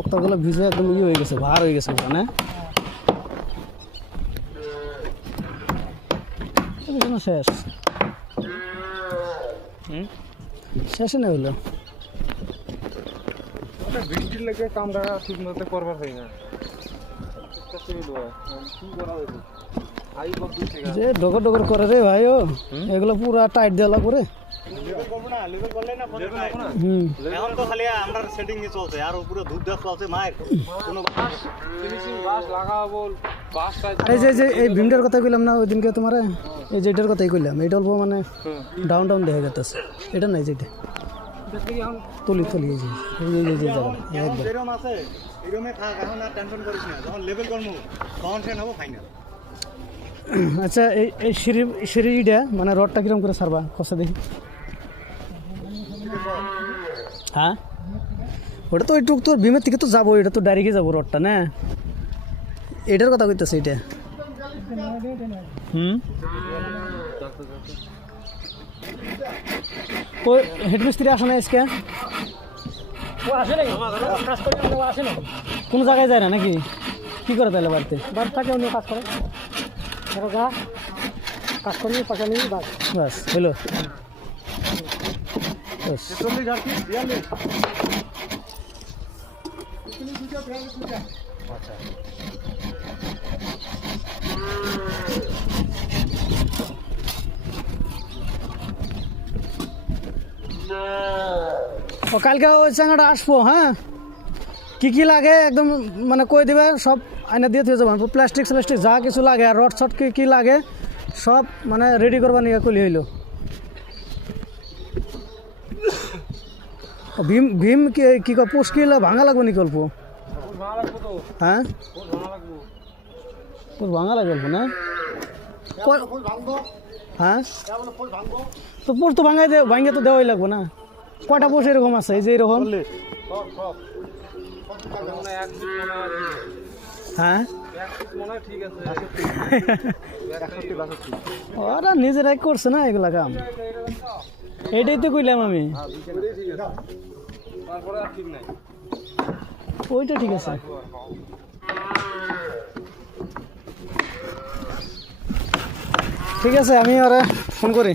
অক্টাগুলো ভিজে একদম ইয়ে হয়ে গেছে, ভার হয়ে গেছে ওখানে। শেষ শেষে না হইলো বৃষ্টির লেগে কামটা ঠিক মতো করবার হয় না। যে ডগর ডগর করে রে ভাই, ও এগুলো পুরা টাইট দেওয়া করে। এখন তো খালি আমরা সেটিং এ চলছে, আর পুরো ধূপ দেওয়া চলছে মায়ের কোনো ফিনিশিং বাস লাগাবো। এই যে এই ভিমটার কথা কইলাম না ওই দিনকে তোমার, এই যে এটার কথাই কইলাম, এটা অল্প মানে ডাউন ডাউন দেখা যাচ্ছে। এটা নাই যেটা তুলি তুলি এই যে জায়গা এরকম আছে, এরকমে থাক, এখন আর টেনশন করিস না। যখন লেভেল করবো তখন সে নেবো ফাইনাল। আচ্ছা এই সিঁড়িটা মানে রডটা কিরকম করে সারবা কষা দেখি? হ্যাঁ ওটা তো একটু তোর ভীমের থেকে তো যাবো, এটা তো ডাইরেক্টই যাবো রডটা না, এটার কথা কইতেছে এটা। ওই হেড মিস্ত্রি আসে না আজকে? কোনো জায়গায় যায় না নাকি? কি করে তাহলে বাড়িতে? বাড়ি থাকে অন্য কাজ করে, কাজ করলে পয়সা নিয়ে বাস হলো। ও কালকে ওই চাঙাটা আসবো। হ্যাঁ কি লাগে একদম মানে কই দিবে, সব আইনা দিয়ে যাবো। প্লাস্টিক স্লাস্টিক যা কিছু লাগে আর রড শট কি লাগে সব মানে রেডি করবা নিয়ে কলি হইল। ভীম কি কয় পোষ কি ভাঙা লাগবো নি অল্প? হ্যাঁ ভাঙা লাগবে অল্প না? হ্যাঁ তো পোষ তো ভাঙে তো দেওয়াই লাগবো না। কয়টা পোষ এরকম আছে এই যে এরকম? হ্যাঁ ওরা নিজেরাই করছে না এগুলা কাম, এটাই তো কইলাম আমি। ওইটা ঠিক আছে, ঠিক আছে আমি ওরা ফোন করি।